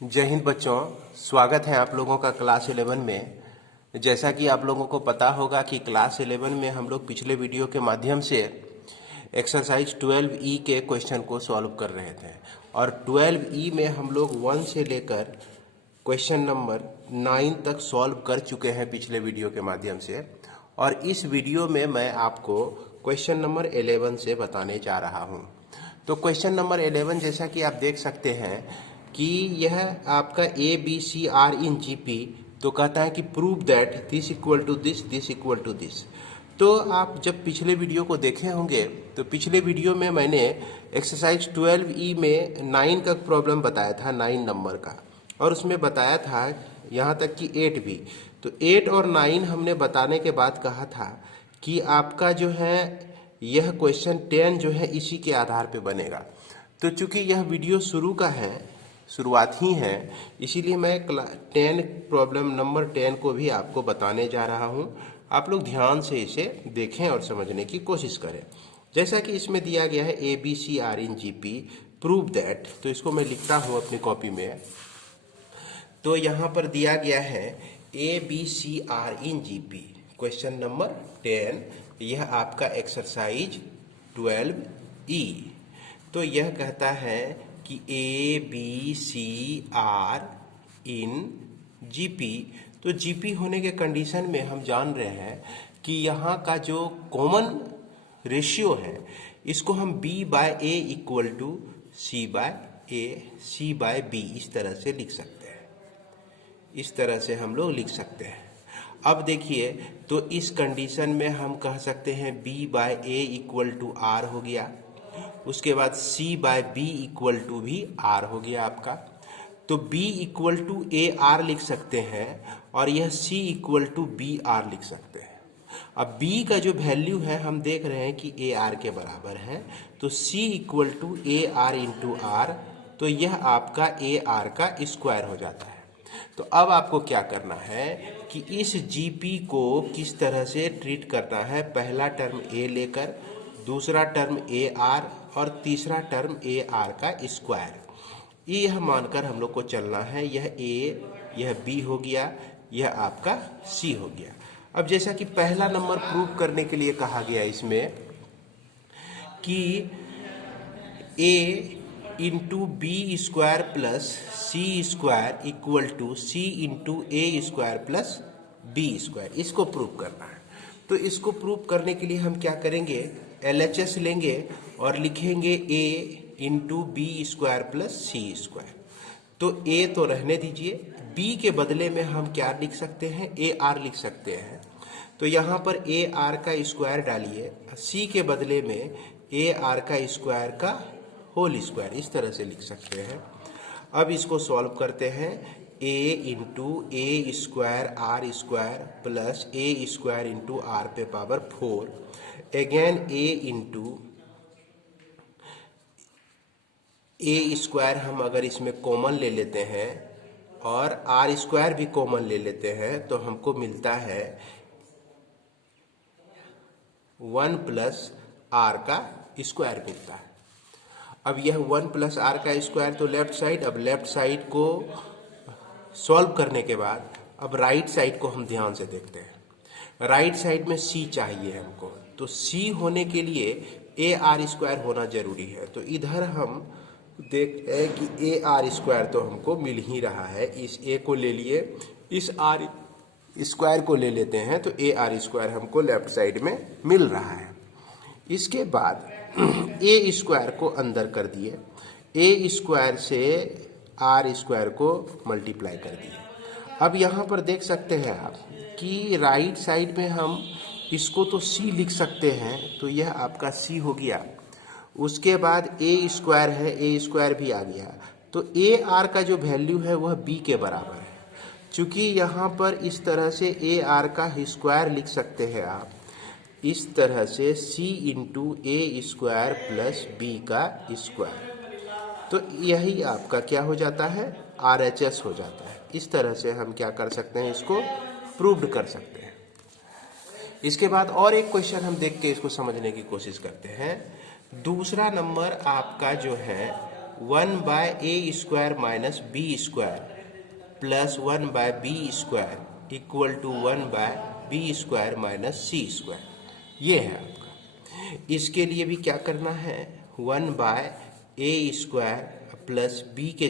जय हिंद बच्चों, स्वागत है आप लोगों का क्लास 11 में। जैसा कि आप लोगों को पता होगा कि क्लास 11 में हम लोग पिछले वीडियो के माध्यम से एक्सरसाइज 12E के क्वेश्चन को सॉल्व कर रहे थे और 12E में हम लोग 1 से लेकर क्वेश्चन नंबर 9 तक सॉल्व कर चुके हैं पिछले वीडियो के माध्यम से। और इस वीडियो में मैं आपको क्वेश्चन नंबर 11 से बताने जा रहा हूँ। तो क्वेश्चन नंबर 11 जैसा कि आप देख सकते हैं कि यह आपका ABCR इन GP, तो कहता है कि prove that this equal to this, this equal to this. तो आप जब पिछले वीडियो को देखे होंगे तो पिछले वीडियो में मैंने एक्सरसाइज 12E में 9 का प्रॉब्लम बताया था, 9 नंबर का, और उसमें बताया था यहाँ तक कि 8 भी। तो 8 और 9 हमने बताने के बाद कहा था कि आपका जो है यह क्वेश्चन 10 जो है इसी के आधार पे बनेगा। तो चूंकि यह वीडियो शुरू का है, शुरुआत ही है, इसीलिए मैं 10 प्रॉब्लम नंबर 10 को भी आपको बताने जा रहा हूं। आप लोग ध्यान से इसे देखें और समझने की कोशिश करें। जैसा कि इसमें दिया गया है ABCR in GP prove that, तो इसको मैं लिखता हूं अपनी कॉपी में। तो यहाँ पर दिया गया है ABCR इन GP क्वेश्चन नंबर 10, यह आपका एक्सरसाइज 12E। तो यह कहता है कि ABCR इन GP। तो GP होने के कंडीशन में हम जान रहे हैं कि यहाँ का जो कॉमन रेशियो है इसको हम B/A equal to C/A, C/B इस तरह से लिख सकते हैं। इस तरह से हम लोग लिख सकते हैं। अब देखिए, तो इस कंडीशन में हम कह सकते हैं B/A इक्वल टू R हो गया, उसके बाद C/B इक्वल टू भी R हो गया आपका। तो B इक्वल टू AR लिख सकते हैं और यह C इक्वल टू BR लिख सकते हैं। अब B का जो वैल्यू है हम देख रहे हैं कि AR के बराबर है, तो C equal to AR into R, तो यह आपका AR का स्क्वायर हो जाता है। तो अब आपको क्या करना है कि इस GP को किस तरह से ट्रीट करना है। पहला टर्म A लेकर, दूसरा टर्म AR और तीसरा टर्म AR का स्क्वायर, यह मानकर हम लोग को चलना है। यह A, यह B हो गया, यह आपका C हो गया। अब जैसा कि पहला नंबर प्रूव करने के लिए कहा गया इसमें कि A into B square plus C square equal to C into A square plus B square, इसको प्रूव करना है। तो इसको प्रूव करने के लिए हम क्या करेंगे, LHS लेंगे और लिखेंगे A into B square plus C square. तो A तो रहने दीजिए, B के बदले में हम क्या लिख सकते हैं, AR लिख सकते हैं। तो यहाँ पर AR का स्क्वायर डालिए, C के बदले में AR का स्क्वायर का होल स्क्वायर, इस तरह से लिख सकते हैं। अब इसको सॉल्व करते हैं। A into A square R square plus A square into R पे power 4, again A into A square हम अगर इसमें कॉमन ले लेते हैं और R स्क्वायर भी कॉमन ले लेते हैं तो हमको मिलता है 1 प्लस R का स्क्वायर मिलता है। अब यह 1 प्लस R का स्क्वायर तो लेफ्ट साइड। अब लेफ्ट साइड को सॉल्व करने के बाद अब राइट साइड को हम ध्यान से देखते हैं। राइट साइड में C चाहिए हमको, तो C होने के लिए AR स्क्वायर होना जरूरी है। तो इधर हम देखते हैं कि AR स्क्वायर तो हमको मिल ही रहा है। इस A को ले लिए, इस R स्क्वायर को ले लेते हैं, तो AR स्क्वायर हमको लेफ्ट साइड में मिल रहा है। इसके बाद A स्क्वायर को अंदर कर दिए, A स्क्वायर से R स्क्वायर को मल्टीप्लाई कर दिए। अब यहाँ पर देख सकते हैं आप कि राइट साइड में हम इसको तो C लिख सकते हैं, तो यह आपका C हो गया। उसके बाद A स्क्वायर है, A स्क्वायर भी आ गया, तो AR का जो वैल्यू है वह B के बराबर है। चूंकि यहाँ पर इस तरह से AR का स्क्वायर लिख सकते हैं आप, इस तरह से C into A square plus B का स्क्वायर, तो यही आपका क्या हो जाता है, RHS हो जाता है। इस तरह से हम क्या कर सकते हैं, इसको प्रूव्ड कर सकते हैं। इसके बाद और एक क्वेश्चन हम देख के इसको समझने की कोशिश करते हैं। दूसरा नंबर आपका जो है 1/a² minus b² plus 1/b² equal to 1/b² minus c²। ये है आपका। इसके लिए भी क्या करना है, 1/a² प्लस b के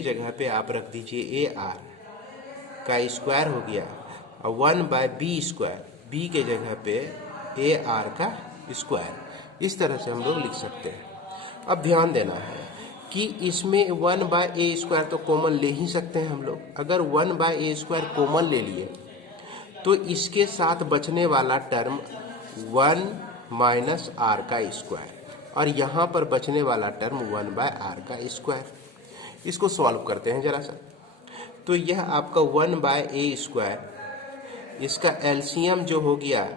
जगह पे आप रख दीजिए ar का स्क्वायर हो गया, और 1/b², b के जगह पे ar का स्क्वायर। इस तरह से हम लोग लिख सकते हैं। अब ध्यान देना है कि इसमें 1/a² तो कॉमन ले ही सकते हैं हम लोग। अगर 1/a² कॉमन ले लिए तो इसके साथ बचने वाला टर्म 1 माइनस r का स्क्वायर, और यहाँ पर बचने वाला टर्म 1/r का स्क्वायर। इसको सॉल्व करते हैं जरा सा। तो यह आपका 1/a², इसका एलसीएम जो हो गया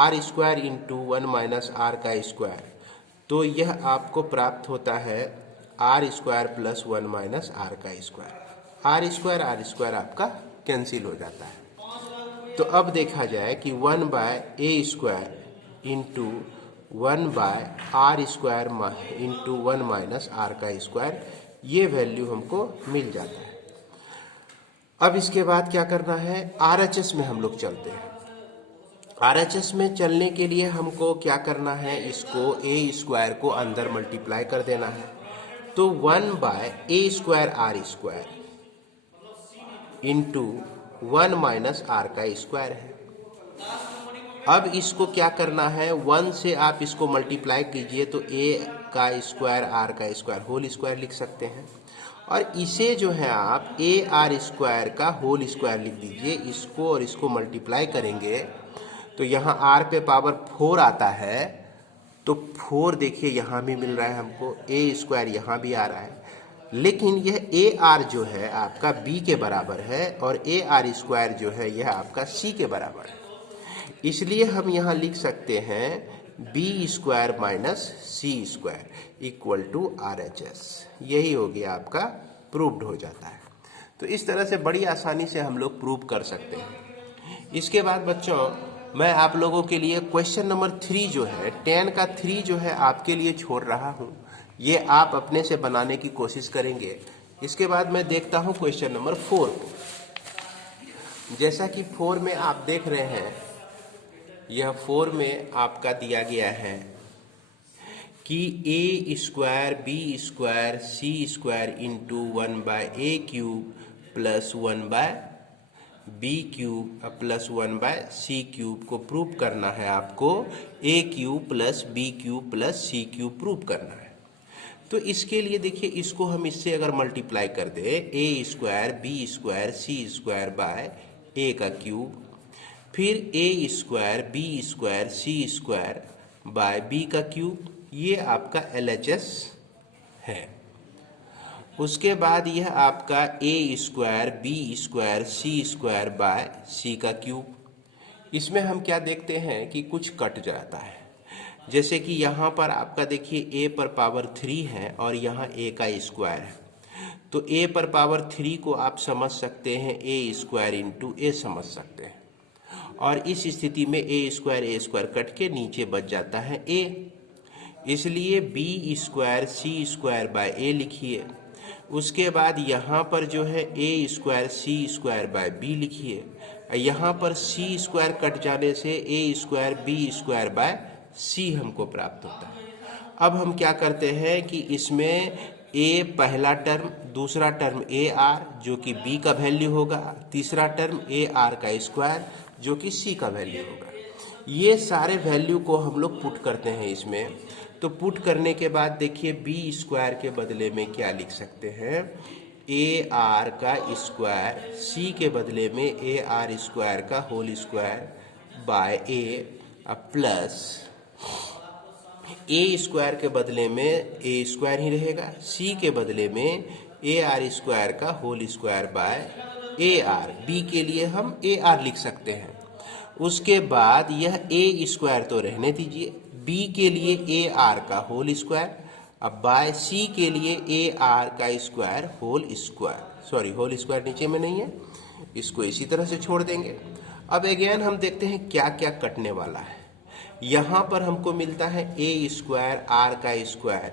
r² इंटू 1 माइनस r का स्क्वायर, तो यह आपको प्राप्त होता है r² प्लस 1 माइनस r का स्क्वायर। r² आपका कैंसिल हो जाता है। तो अब देखा जाए कि 1/a² into 1/r² into 1 minus r का स्क्वायर, ये वैल्यू हमको मिल जाता है। अब इसके बाद क्या करना है, RHS में हम लोग चलते हैं। RHS में चलने के लिए हमको क्या करना है, इसको a² को अंदर मल्टीप्लाई कर देना है। तो 1/a² इंटू 1 माइनस r का स्क्वायर है। अब इसको क्या करना है, 1 से आप इसको मल्टीप्लाई कीजिए तो a² r का स्क्वायर होल स्क्वायर लिख सकते हैं, और इसे जो है आप ar² का होल स्क्वायर लिख दीजिए। इसको और इसको मल्टीप्लाई करेंगे तो यहाँ r पे पावर 4 आता है, तो 4 देखिए यहाँ भी मिल रहा है हमको, a² यहाँ भी आ रहा है, लेकिन यह ar जो है आपका b के बराबर है, और ar² जो है यह आपका c के बराबर है। इसलिए हम यहाँ लिख सकते हैं b² minus c² equal to RHS। यही हो गया आपका, प्रूव्ड हो जाता है। तो इस तरह से बड़ी आसानी से हम लोग प्रूव कर सकते हैं। इसके बाद बच्चों, मैं आप लोगों के लिए क्वेश्चन नंबर 3 जो है, 10 का 3 जो है आपके लिए छोड़ रहा हूँ। ये आप अपने से बनाने की कोशिश करेंगे। इसके बाद मैं देखता हूँ क्वेश्चन नंबर 4 को। जैसा कि 4 में आप देख रहे हैं, यह 4 में आपका दिया गया है कि a² b² c² into 1/a³ plus 1/b³ plus 1/c³ को प्रूव करना है। आपको a³ plus b³ plus c³ prove करना है। तो इसके लिए देखिए, इसको हम इससे अगर मल्टीप्लाई कर दे, a² b² c² by a का क्यूब, फिर a² b² c² bye b का क्यूब, ये आपका LHS है। उसके बाद यह आपका a² b² c² bye c का क्यूब। इसमें हम क्या देखते हैं कि कुछ कट जाता है। जैसे कि यहाँ पर आपका देखिए a पर पावर 3 है और यहाँ a का स्क्वायर है, तो a पर पावर 3 को आप समझ सकते हैं a² इंटू a समझ सकते हैं, और इस स्थिति में a² कट के नीचे बच जाता है a। इसलिए b² c² बाय a लिखिए। उसके बाद यहाँ पर जो है a² c² बाय b लिखिए। यहाँ पर c² कट जाने से a² b² बाय c हमको प्राप्त होता है। अब हम क्या करते हैं कि इसमें a पहला टर्म, दूसरा टर्म ar जो कि b का वैल्यू होगा, तीसरा टर्म ar का स्क्वायर जो कि c का वैल्यू होगा। ये सारे वैल्यू को हम लोग पुट करते हैं इसमें। तो पुट करने के बाद देखिए b² के बदले में क्या लिख सकते हैं, ar का स्क्वायर, c के बदले में ar² का whole square by a plus a² के बदले में a² ही रहेगा, c के बदले में ar² का whole square by ar। b के लिए हम ar लिख सकते हैं। उसके बाद यह a² तो रहने दीजिए, b के लिए ar का होल स्क्वायर, अब बाय c के लिए ar का square whole square, sorry whole square नीचे में नहीं है, इसको इसी तरह से छोड़ देंगे। अब अगेन हम देखते हैं क्या क्या कटने वाला है। यहाँ पर हमको मिलता है a² r का square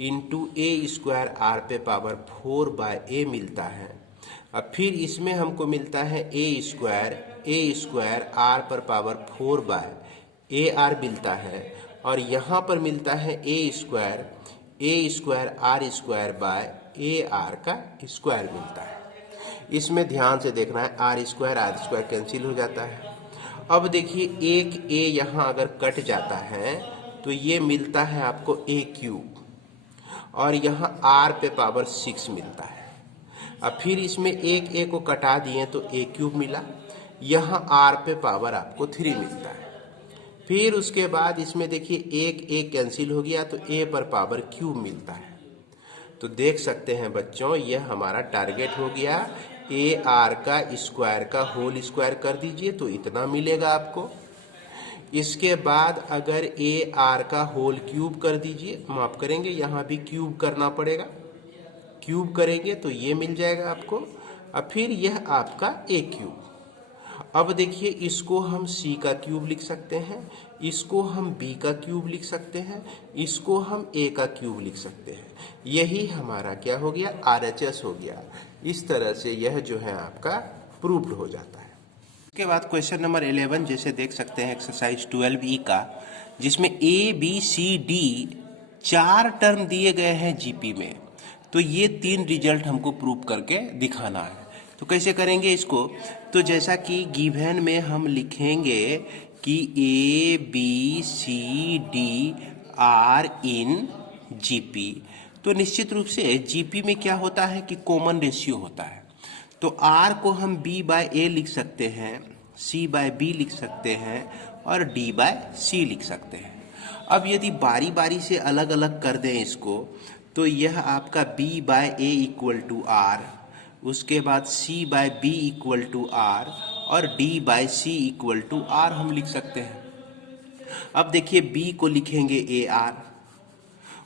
into A square R पे पावर 4 बाय ए मिलता है। अब फिर इसमें हमको मिलता है ए स्क्वायर आर पर पावर 4 बाय ए आर मिलता है, और यहाँ पर मिलता है A square R square by A R का स्क्वायर मिलता है। इसमें ध्यान से देखना है, आर स्क्वायर कैंसिल हो जाता है। अब देखिए एक ए यहाँ अगर कट जाता है तो ये मिलता है आपको ए क्यूब, और यहाँ आर पे पावर 6 मिलता है। अब फिर इसमें एक ए को कटा दिए तो ए क्यूब मिला, यहाँ आर पे पावर आपको 3 मिलता है। फिर उसके बाद इसमें देखिए एक ए कैंसिल हो गया तो ए पर पावर क्यूब मिलता है। तो देख सकते हैं बच्चों, यह हमारा टारगेट हो गया। ए आर का स्क्वायर का होल स्क्वायर कर दीजिए तो इतना मिलेगा आपको। इसके बाद अगर ए आर का होल क्यूब कर दीजिए, माफ करेंगे यहाँ भी क्यूब करना पड़ेगा, क्यूब करेंगे तो ये मिल जाएगा आपको। अब फिर यह आपका ए क्यूब। अब देखिए इसको हम c का क्यूब लिख सकते हैं, इसको हम b का क्यूब लिख सकते हैं, इसको हम a का क्यूब लिख सकते हैं। यही हमारा क्या हो गया, RHS हो गया। इस तरह से यह जो है आपका प्रूव्ड हो जाता है। उसके बाद क्वेश्चन नंबर 11 जैसे देख सकते हैं एक्सरसाइज 12E का, जिसमें ABCD 4 टर्म दिए गए हैं जीपी में। तो ये 3 रिजल्ट हमको प्रूव करके दिखाना है। तो कैसे करेंगे इसको, तो जैसा कि गिवन में हम लिखेंगे कि ABCD आर इन जीपी। तो निश्चित रूप से जीपी में क्या होता है कि कॉमन रेशियो होता है। तो आर को हम B बाय A लिख सकते हैं, C बाय B लिख सकते हैं और D बाय C लिख सकते हैं। अब यदि बारी बारी से अलग अलग कर दें इसको, तो यह आपका B by A equal to R, उसके बाद C by B equal to R और D by C equal to R हम लिख सकते हैं। अब देखिए B को लिखेंगे AR,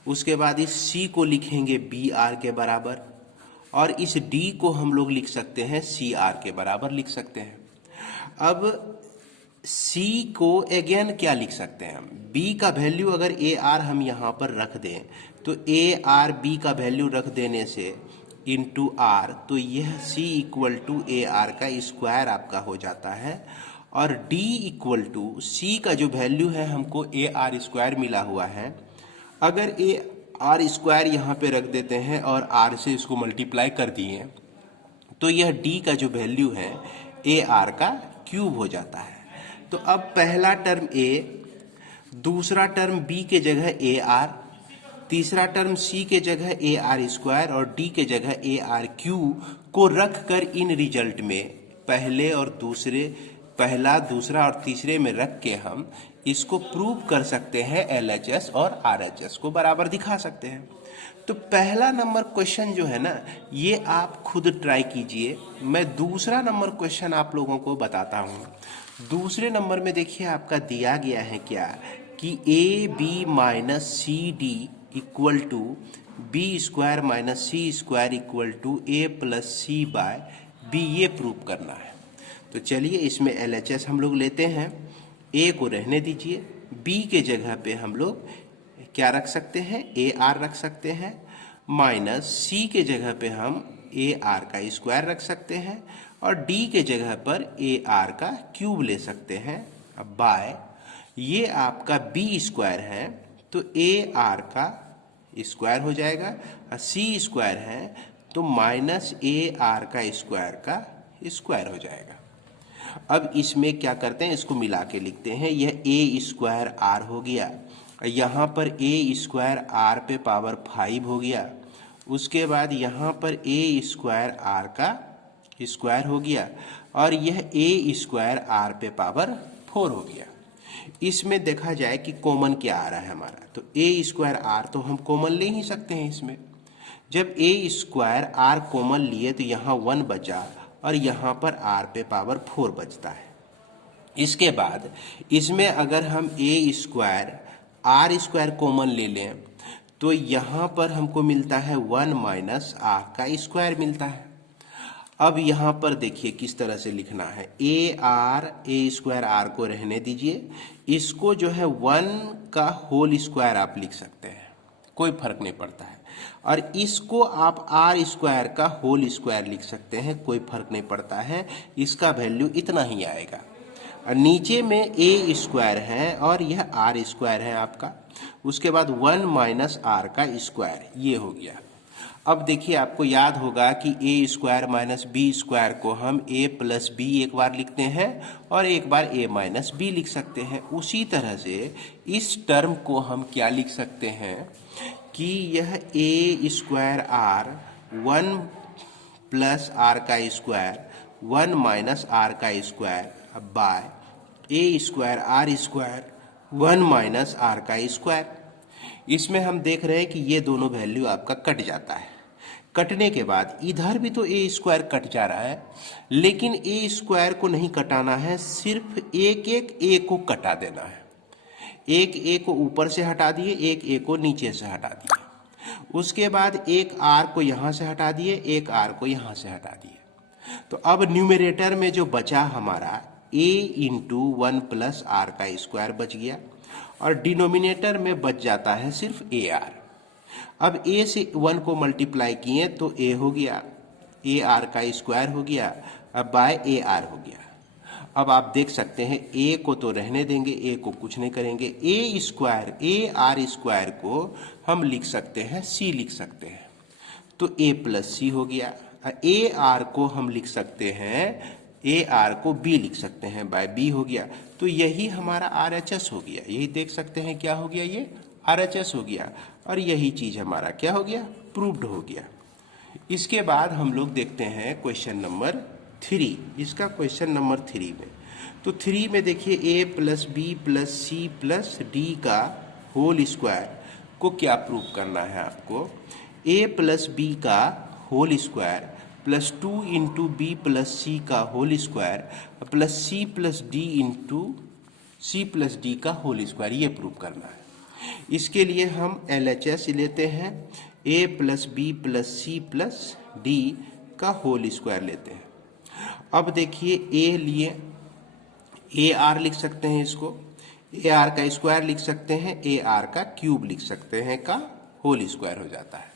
उसके बाद इस C को लिखेंगे BR के बराबर, और इस D को हम लोग लिख सकते हैं CR के बराबर लिख सकते हैं। अब C को अगेन क्या लिख सकते हैं हम, B का वैल्यू अगर AR हम यहाँ पर रख दें तो AR B का वैल्यू रख देने से इंटू आर, तो यह C इक्वल टू AR का स्क्वायर आपका हो जाता है, और D इक्वल टू C का जो वैल्यू है हमको AR स्क्वायर मिला हुआ है। अगर AR स्क्वायर यहाँ पे रख देते हैं और R से इसको मल्टीप्लाई कर दिए तो यह D का जो वैल्यू है AR का क्यूब हो जाता है। तो अब पहला टर्म A, दूसरा टर्म B के जगह AR, तीसरा टर्म C के जगह AR स्क्वायर और D के जगह AR क्यूब को रख कर इन रिजल्ट में पहला दूसरा और तीसरे में रख के हम इसको प्रूव कर सकते हैं, LHS और RHS को बराबर दिखा सकते हैं। तो पहला नंबर क्वेश्चन जो है ना, ये आप खुद ट्राई कीजिए। मैं दूसरा नंबर क्वेश्चन आप लोगों को बताता हूँ। दूसरे नंबर में देखिए आपका दिया गया है क्या कि AB minus CD equal to B square minus C square equal to A plus C by B, ये प्रूव करना है। तो चलिए इसमें LHS हम लोग लेते हैं, A को रहने दीजिए, B के जगह पे हम लोग क्या रख सकते हैं, AR रख सकते हैं, माइनस C के जगह पे हम AR का स्क्वायर रख सकते हैं और D के जगह पर AR का क्यूब ले सकते हैं। अब बाय ये आपका B स्क्वायर है तो AR का स्क्वायर हो जाएगा, और C स्क्वायर है तो माइनस AR का स्क्वायर हो जाएगा। अब इसमें क्या करते हैं, इसको मिला के लिखते हैं। यह A स्क्वायर R हो गया, यहाँ पर A स्क्वायर R पे पावर 5 हो गया, उसके बाद यहाँ पर A स्क्वायर R का स्क्वायर हो गया और यह A स्क्वायर R पे पावर 4 हो गया। इसमें देखा जाए कि कॉमन क्या आ रहा है हमारा, तो A स्क्वायर R तो हम कॉमन ले ही सकते हैं इसमें। जब A स्क्वायर R कॉमन लिए तो यहाँ 1 बचा और यहाँ पर R पे पावर 4 बचता है। इसके बाद इसमें अगर हम A square R square common ले लें तो यहाँ पर हमको मिलता है 1 माइनस R का स्क्वायर मिलता है। अब यहाँ पर देखिए किस तरह से लिखना है, A स्क्वायर R को रहने दीजिए, इसको जो है 1 का होल स्क्वायर आप लिख सकते हैं, कोई फर्क नहीं पड़ता है। और इसको आप आर स्क्वायर का होल स्क्वायर लिख सकते हैं, कोई फर्क नहीं पड़ता है, इसका वैल्यू इतना ही आएगा। और नीचे में ए स्क्वायर है और यह आर स्क्वायर है आपका, उसके बाद 1 माइनस आर का स्क्वायर, ये हो गया। अब देखिए आपको याद होगा कि A square minus B square को हम ए प्लस बी एक बार लिखते हैं और एक बार ए माइनस बी लिख सकते हैं। उसी तरह से इस टर्म को हम क्या लिख सकते हैं कि यह A square R 1 plus R का स्क्वायर 1 माइनस आर का square by A square R square 1 minus R का स्क्वायर। इसमें हम देख रहे हैं कि ये दोनों वैल्यू आपका कट जाता है। कटने के बाद इधर भी तो ए स्क्वायर कट जा रहा है, लेकिन ए स्क्वायर को नहीं कटाना है, सिर्फ एक एक ए को कटा देना है। एक ए को ऊपर से हटा दिए, एक ए को नीचे से हटा दिए, उसके बाद एक आर को यहाँ से हटा दिए, एक आर को यहाँ से हटा दिए। तो अब न्यूमरेटर में जो बचा हमारा ए इंटू 1 प्लस आर का स्क्वायर बच गया और डिनोमिनेटर में बच जाता है सिर्फ ए आर। अब ए से 1 को मल्टीप्लाई किए तो ए हो गया, ए आर का स्क्वायर हो गया, अब बाय ए आर हो गया। अब आप देख सकते हैं ए को तो रहने देंगे, ए को कुछ नहीं करेंगे। ए स्क्वायर ए आर स्क्वायर को हम लिख सकते हैं सी लिख सकते हैं, तो ए प्लस सी हो गया। ए आर को हम लिख सकते हैं, ए आर को बी लिख सकते हैं, बाय बी हो गया। तो यही हमारा आर एच एस हो गया। यही देख सकते हैं क्या हो गया, ये आर एच एस हो गया और यही चीज हमारा क्या हो गया, प्रूव्ड हो गया। इसके बाद हम लोग देखते हैं क्वेश्चन नंबर 3। इसका क्वेश्चन नंबर 3 में, तो 3 में देखिए A plus B plus C plus D का होल स्क्वायर को क्या प्रूव करना है आपको। ए प्लस बी का whole square plus 2 into B plus C का whole square plus C plus D into C plus D का होल स्क्वायर, ये प्रूव करना है। इसके लिए हम LHS लेते हैं, A plus B plus C plus D का होल स्क्वायर लेते हैं। अब देखिए ए लिए ए आर लिख सकते हैं, इसको ए आर का स्क्वायर लिख सकते हैं, ए आर का क्यूब लिख सकते हैं, का होल स्क्वायर हो जाता है।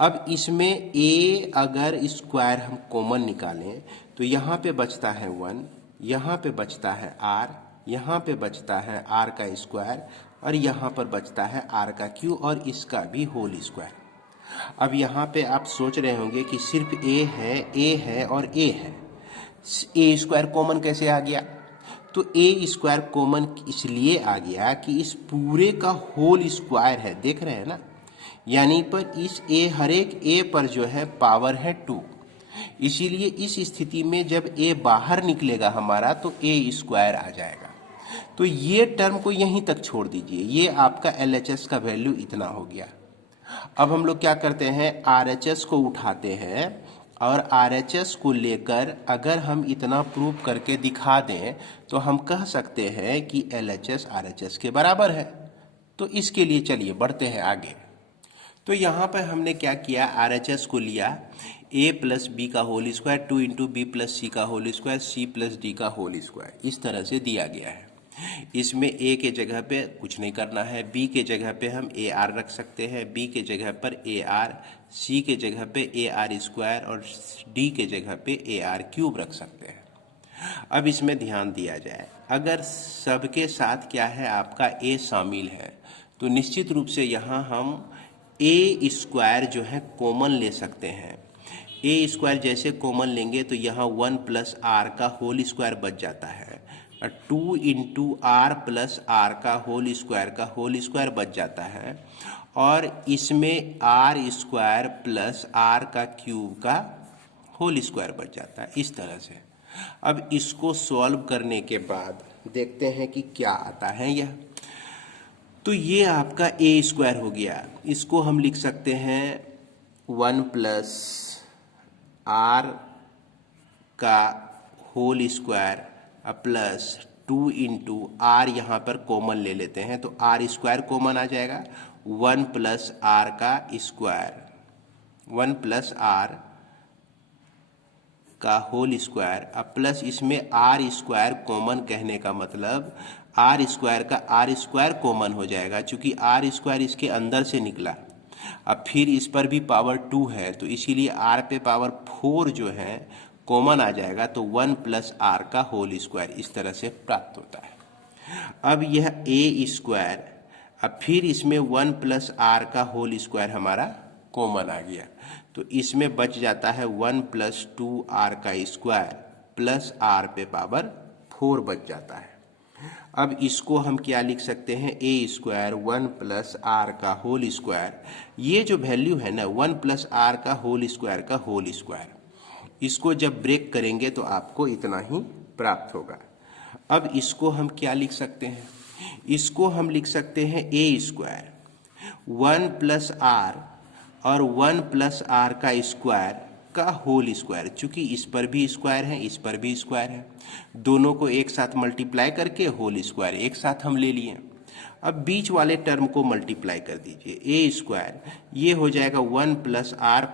अब इसमें ए अगर स्क्वायर हम कॉमन निकालें तो यहाँ पे बचता है 1, यहाँ पे बचता है आर, यहाँ पे बचता है आर का स्क्वायर और यहाँ पर बचता है आर का क्यू और इसका भी होल स्क्वायर। अब यहाँ पे आप सोच रहे होंगे कि सिर्फ ए है और ए है, ए स्क्वायर कॉमन कैसे आ गया। तो ए स्क्वायर कॉमन इसलिए आ गया कि इस पूरे का होल स्क्वायर है, देख रहे हैं ना, यानी पर इस ए हर एक ए पर जो है पावर है 2। इसीलिए इस स्थिति में जब ए बाहर निकलेगा हमारा तो ए स्क्वायर आ जाएगा। तो ये टर्म को यहीं तक छोड़ दीजिए, ये आपका LHS का वैल्यू इतना हो गया। अब हम लोग क्या करते हैं, RHS को उठाते हैं और RHS को लेकर अगर हम इतना प्रूव करके दिखा दें तो हम कह सकते हैं कि LHS RHS के बराबर है। तो इसके लिए चलिए बढ़ते हैं आगे। तो यहाँ पर हमने क्या किया, RHS को लिया, a प्लस बी का whole square 2 into B plus C का whole square C plus D का होल स्क्वायर, इस तरह से दिया गया है। इसमें a के जगह पे कुछ नहीं करना है, b के जगह पे हम ए आर रख सकते हैं, b के जगह पर ए आर, c के जगह पे ए आर स्क्वायर और d के जगह पे ए आर क्यूब रख सकते हैं। अब इसमें ध्यान दिया जाए, अगर सबके साथ क्या है आपका a शामिल है तो निश्चित रूप से यहाँ हम ए स्क्वायर जो है कॉमन ले सकते हैं। ए स्क्वायर जैसे कॉमन लेंगे तो यहाँ 1 प्लस आर का होल स्क्वायर बच जाता है और 2 इंटू आर प्लस आर का होल स्क्वायर बच जाता है और इसमें आर स्क्वायर प्लस आर का क्यूब का होल स्क्वायर बच जाता है, इस तरह से। अब इसको सॉल्व करने के बाद देखते हैं कि क्या आता है यह। तो ये आपका ए स्क्वायर हो गया, इसको हम लिख सकते हैं 1 प्लस आर का whole square plus 2 into R, यहाँ पर कॉमन ले लेते हैं तो आर स्क्वायर कॉमन आ जाएगा, 1 प्लस आर का स्क्वायर, 1 प्लस आर का होल स्क्वायर प्लस इसमें आर स्क्वायर कॉमन कहने का मतलब आर स्क्वायर का आर स्क्वायर कॉमन हो जाएगा, चूंकि आर स्क्वायर इसके अंदर से निकला अब फिर इस पर भी पावर 2 है, तो इसीलिए r पे पावर 4 जो है कॉमन आ जाएगा, तो 1 प्लस आर का होल स्क्वायर इस तरह से प्राप्त होता है। अब यह ए स्क्वायर, अब फिर इसमें 1 प्लस आर का होल स्क्वायर हमारा कॉमन आ गया, तो इसमें बच जाता है 1 प्लस 2 आर का स्क्वायर प्लस आर पे पावर 4 बच जाता है। अब इसको हम क्या लिख सकते हैं, ए स्क्वायर 1 प्लस आर का होल स्क्वायर, ये जो वैल्यू है ना 1 प्लस आर का होल स्क्वायर, इसको जब ब्रेक करेंगे तो आपको इतना ही प्राप्त होगा। अब इसको हम क्या लिख सकते हैं, इसको हम लिख सकते हैं ए स्क्वायर 1 प्लस आर और 1 प्लस आर का स्क्वायर का होल स्क्वायर, चूंकि इस पर भी स्क्वायर है इस पर भी स्क्वायर है, दोनों को एक साथ मल्टीप्लाई करके होल स्क्वायर एक साथ हम ले लिए। अब बीच वाले टर्म को मल्टीप्लाई कर दीजिए, ए स्क्वायर ये हो जाएगा 1 प्लस आर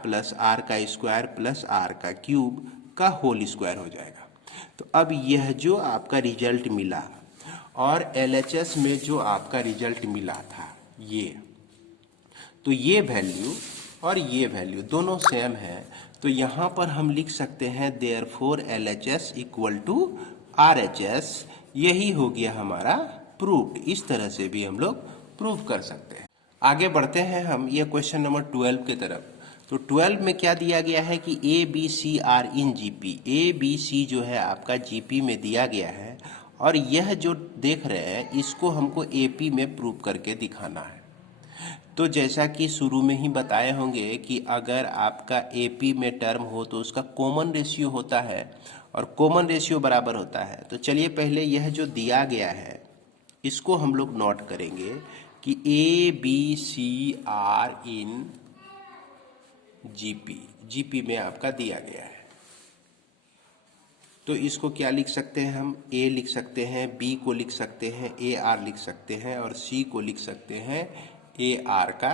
का स्क्वायर प्लस आर का क्यूब का होल स्क्वायर हो जाएगा। तो अब यह जो आपका रिजल्ट मिला और एलएचएस में जो आपका रिजल्ट मिला था ये, तो ये वैल्यू और ये वैल्यू दोनों सेम है, तो यहाँ पर हम लिख सकते हैं therefore LHS equal to RHS, यही हो गया हमारा प्रूव्ड। इस तरह से भी हम लोग प्रूव कर सकते हैं। आगे बढ़ते हैं हम ये क्वेश्चन नंबर 12 की तरफ। तो 12 में क्या दिया गया है कि A B C are in GP, A B C जो है आपका जीपी में दिया गया है और यह जो देख रहे हैं इसको हमको एपी में प्रूव करके दिखाना है। तो जैसा कि शुरू में ही बताए होंगे कि अगर आपका एपी में टर्म हो तो उसका कॉमन रेशियो होता है और कॉमन रेशियो बराबर होता है। तो चलिए पहले यह जो दिया गया है इसको हम लोग नोट करेंगे कि A B C are in GP, GP में आपका दिया गया है। तो इसको क्या लिख सकते हैं हम, ए लिख सकते हैं, बी को लिख सकते हैं, ए आर लिख सकते हैं और सी को लिख सकते हैं ए आर का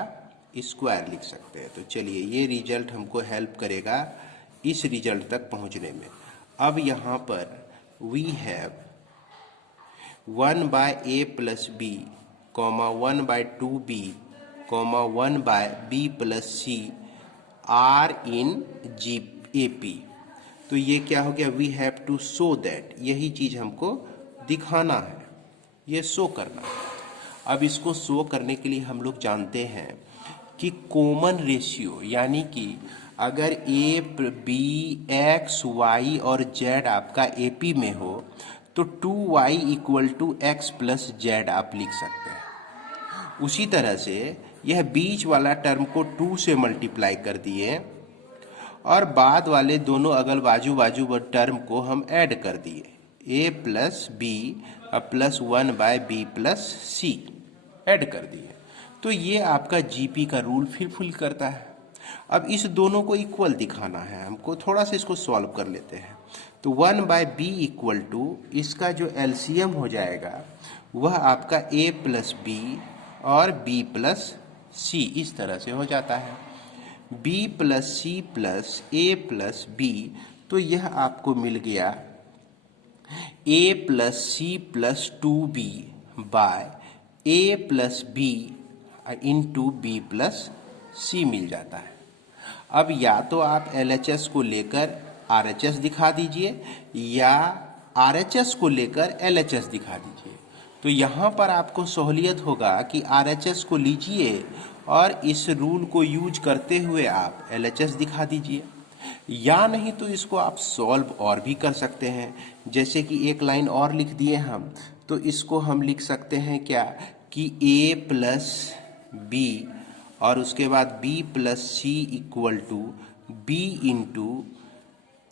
स्क्वायर लिख सकते हैं। तो चलिए ये रिजल्ट हमको हेल्प करेगा इस रिजल्ट तक पहुंचने में। अब यहाँ पर we have 1 by A plus B comma 1 by 2b comma 1 by B plus C are in G A P. तो ये क्या हो गया, we have to show that, यही चीज हमको दिखाना है, ये शो करना है। अब इसको शो करने के लिए हम लोग जानते हैं कि कॉमन रेशियो, यानी कि अगर ए बी एक्स वाई और जेड आपका एपी में हो तो 2y equal to X plus Z आप लिख सकते हैं। उसी तरह से यह बीच वाला टर्म को 2 से मल्टीप्लाई कर दिए और बाद वाले दोनों अगल बाजू टर्म को हम ऐड कर दिए, a plus B plus 1 by B plus C add कर दिए। तो ये आपका जीपी का रूल फुलफिल करता है। अब इस दोनों को इक्वल दिखाना है हमको, थोड़ा सा इसको सॉल्व कर लेते हैं। तो 1 बाय बी इक्वल टू इसका जो एलसीएम हो जाएगा वह आपका a प्लस बी और b प्लस सी इस तरह से हो जाता है, b plus C plus a plus b। तो यह आपको मिल गया a plus C plus 2b by a plus B into B plus C मिल जाता है। अब या तो आप LHS को लेकर RHS दिखा दीजिए या RHS को लेकर LHS दिखा दीजिए। तो यहाँ पर आपको सहूलियत होगा कि RHS को लीजिए और इस रूल को यूज करते हुए आप LHS दिखा दीजिए, या नहीं तो इसको आप सॉल्व और भी कर सकते हैं। जैसे कि एक लाइन और लिख दिए हम, तो इसको हम लिख सकते हैं क्या कि a प्लस बी और उसके बाद b plus C equal to B into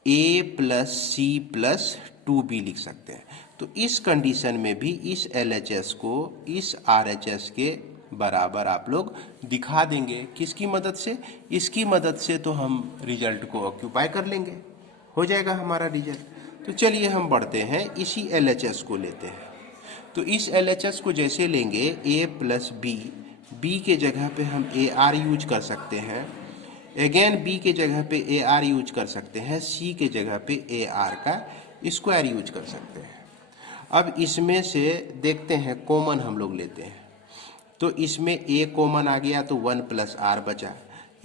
A plus C plus 2b लिख सकते हैं। तो इस कंडीशन में भी इस LHS को इस RHS के बराबर आप लोग दिखा देंगे। किसकी मदद से, इसकी मदद से तो हम रिजल्ट को ऑक्यूपाई कर लेंगे, हो जाएगा हमारा रिजल्ट। तो चलिए हम बढ़ते हैं, इसी LHS को लेते हैं। तो इस LHS को जैसे लेंगे a प्लस बी, बी के जगह पे हम AR यूज कर सकते हैं, अगेन बी के जगह पे AR यूज कर सकते हैं, सी के जगह पे AR का स्क्वायर यूज कर सकते हैं। अब इसमें से देखते हैं कॉमन हम लोग लेते हैं, तो इसमें a कॉमन आ गया तो 1 प्लस आर बचा,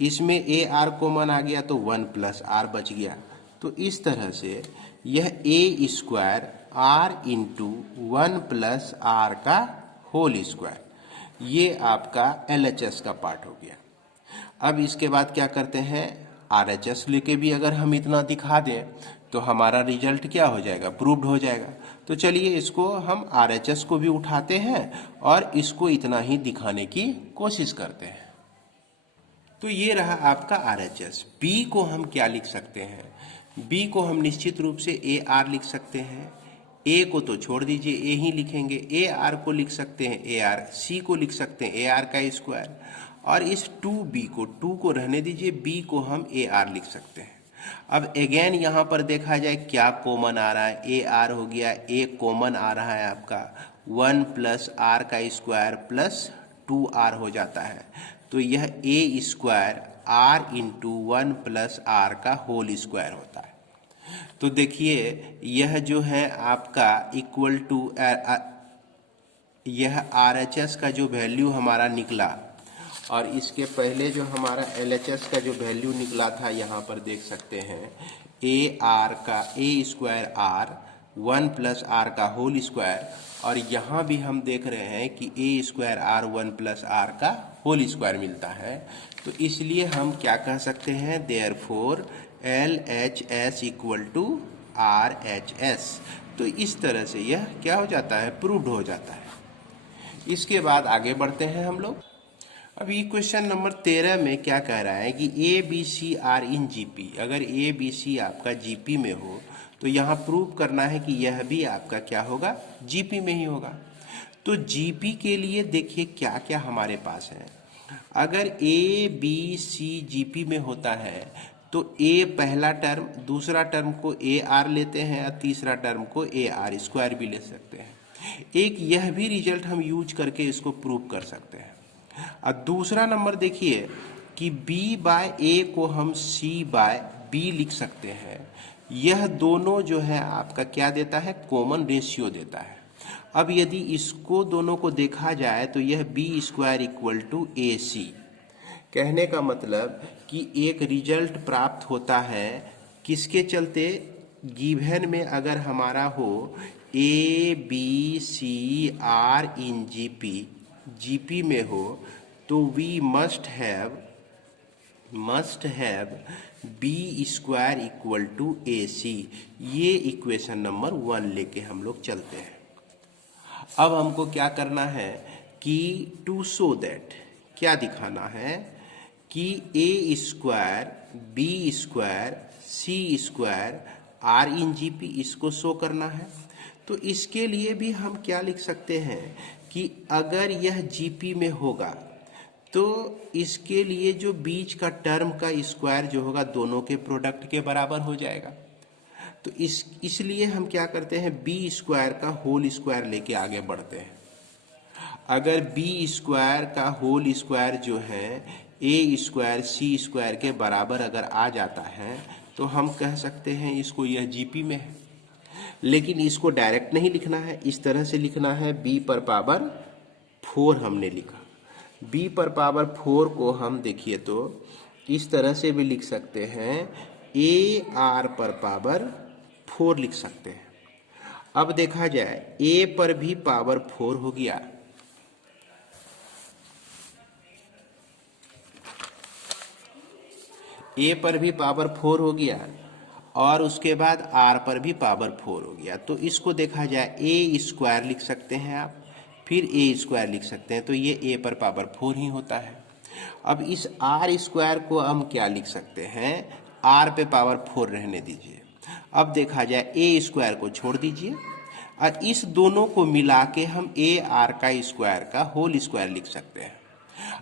इसमें ए आर कॉमन आ गया तो 1 प्लस आर बच गया। तो इस तरह से यह A square R into 1 plus R का होल स्क्वायर, ये आपका LHS का पार्ट हो गया। अब इसके बाद क्या करते हैं, RHS लेके भी अगर हम इतना दिखा दें तो हमारा रिजल्ट क्या हो जाएगा, प्रूव्ड हो जाएगा। तो चलिए इसको हम RHS को भी उठाते हैं और इसको इतना ही दिखाने की कोशिश करते हैं। तो ये रहा आपका RHS। B को हम क्या लिख सकते हैं, B को हम निश्चित रूप से AR लिख सकते हैं। A को तो छोड़ दीजिए, A ही लिखेंगे। AR को लिख सकते हैं AR, C को लिख सकते हैं AR का स्क्वायर, और इस 2B को 2 को रहने दीजिए, B को हम AR लिख सकते हैं। अब अगेन यहाँ पर देखा जाए क्या कॉमन आ रहा है, AR हो गया, A कॉमन आ रहा है आपका 1 प्लस आर का स्क्वायर प्लस 2R हो जाता है। तो यह A square R into 1 plus R का होल स्क्वायर होता है। तो देखिए यह जो है आपका इक्वल टू यह RHS का जो वैल्यू हमारा निकला, और इसके पहले जो हमारा LHS का जो वैल्यू निकला था यहाँ पर देख सकते हैं, AR का A square R 1 plus R का होल स्क्वायर, और यहाँ भी हम देख रहे हैं कि A square R 1 plus R का होल स्क्वायर मिलता है। तो इसलिए हम क्या कह सकते हैं, therefore LHS equal to RHS। तो इस तरह से यह क्या हो जाता है, प्रूव्ड हो जाता है। इसके बाद आगे बढ़ते हैं हम लोग। अभी क्वेश्चन नंबर 13 में क्या कह रहा है कि ABC आर इन GP। अगर ABC आपका GP में हो तो यहाँ प्रूव करना है कि यह भी आपका क्या होगा, GP में ही होगा। तो GP के लिए देखिए क्या क्या हमारे पास है। अगर ABC GP में होता है तो A पहला टर्म, दूसरा टर्म को AR लेते हैं और तीसरा टर्म को AR स्क्वायर भी ले सकते हैं। एक यह भी रिजल्ट हम यूज करके इसको प्रूव कर सकते हैं। और दूसरा नंबर देखिए कि B बाय A को हम C बाय B लिख सकते हैं। यह दोनों जो है आपका क्या देता है, कॉमन रेशियो देता है। अब यदि इसको दोनों को देखा जाए तो यह B square equal to AC, कहने का मतलब कि एक रिजल्ट प्राप्त होता है किसके चलते, गिवन में अगर हमारा हो ABC R इन GP में हो तो we must have B square equal to AC। ये इक्वेशन नंबर 1 लेके हम लोग चलते हैं। अब हमको क्या करना है कि टू शो दैट, क्या दिखाना है कि A square B square C square R in GP, इसको शो करना है। तो इसके लिए भी हम क्या लिख सकते हैं कि अगर यह GP में होगा तो इसके लिए जो बीच का टर्म का स्क्वायर जो होगा दोनों के प्रोडक्ट के बराबर हो जाएगा। तो इसलिए हम क्या करते हैं, B स्क्वायर का होल स्क्वायर लेके आगे बढ़ते हैं। अगर B स्क्वायर का होल स्क्वायर जो है A स्क्वायर C स्क्वायर के बराबर अगर आ जाता है तो हम कह सकते हैं इसको यह GP में है। लेकिन इसको डायरेक्ट नहीं लिखना है, इस तरह से लिखना है, B पर पावर 4 हमने लिखा। B पर पावर 4 को हम देखिए तो इस तरह से भी लिख सकते हैं, AR पर पावर 4 लिख सकते हैं। अब देखा जाए A पर भी पावर 4 हो गया, A पर भी पावर 4 हो गया और उसके बाद R पर भी पावर 4 हो गया। तो इसको देखा जाए A स्क्वायर लिख सकते हैं आप, फिर A स्क्वायर लिख सकते हैं, तो ये A पर पावर 4 ही होता है। अब इस R स्क्वायर को हम क्या लिख सकते हैं, R पे पावर 4 रहने दीजिए। अब देखा जाए A स्क्वायर को छोड़ दीजिए और इस दोनों को मिला के हम AR का स्क्वायर का होल स्क्वायर लिख सकते हैं।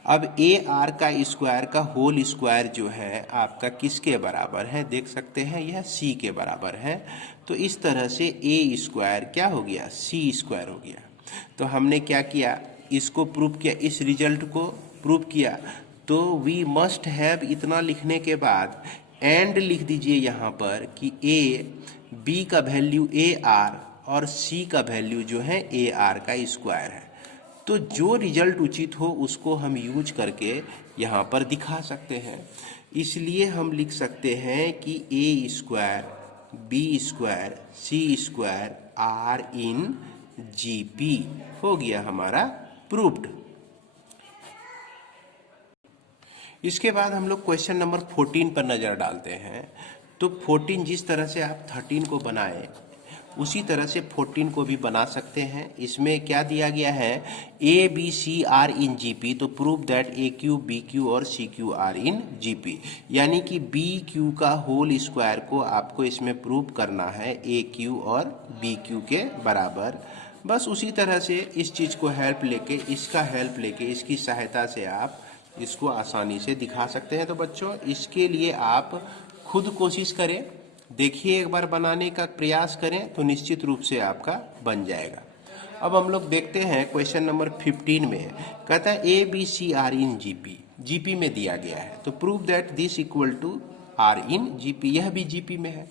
अब AR का स्क्वायर का होल स्क्वायर जो है आपका किसके बराबर है, देख सकते हैं यह C के बराबर है। तो इस तरह से A स्क्वायर क्या हो गया, C स्क्वायर हो गया। तो हमने क्या किया, इसको प्रूव किया, इस रिजल्ट को प्रूव किया। तो वी मस्ट हैव इतना लिखने के बाद एंड लिख दीजिए यहाँ पर कि B का वैल्यू AR और C का वैल्यू जो है AR का स्क्वायर है। तो जो रिजल्ट उचित हो उसको हम यूज करके यहाँ पर दिखा सकते हैं। इसलिए हम लिख सकते हैं कि A square B square C square are in GP हो गया हमारा प्रूव्ड। इसके बाद हम लोग क्वेश्चन नंबर 14 पर नज़र डालते हैं। तो 14 जिस तरह से आप 13 को बनाए उसी तरह से 14 को भी बना सकते हैं। इसमें क्या दिया गया है, A B C are in GP, तो prove that A Q B Q और C Q are in GP, यानी कि बी क्यू का होल स्क्वायर को आपको इसमें प्रूव करना है ए क्यू और बी क्यू के बराबर। बस उसी तरह से इस चीज़ को हेल्प लेके, इसका हेल्प लेके, इसकी सहायता से आप इसको आसानी से दिखा सकते हैं। तो बच्चों इसके लिए आप खुद कोशिश करें, देखिए एक बार बनाने का प्रयास करें तो निश्चित रूप से आपका बन जाएगा। अब हम लोग देखते हैं क्वेश्चन नंबर 15 में कहता है A B C are in GP, GP में दिया गया है, तो prove that this equal to are in GP, यह भी जीपी में है।